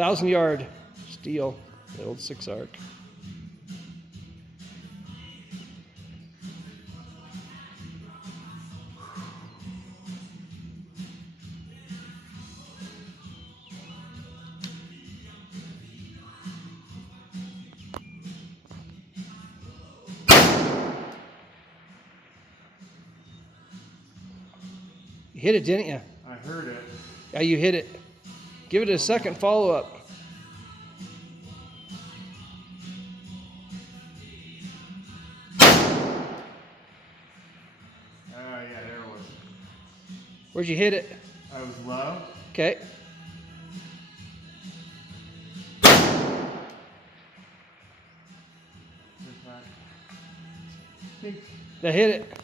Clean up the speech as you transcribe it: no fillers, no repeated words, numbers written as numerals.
1,000-yard steel, the old 6-arc. You hit it, didn't you? I heard it. Yeah, you hit it. Give it a second follow-up. Yeah, there it was. Where'd you hit it? I was low. Okay. Pink. That hit it.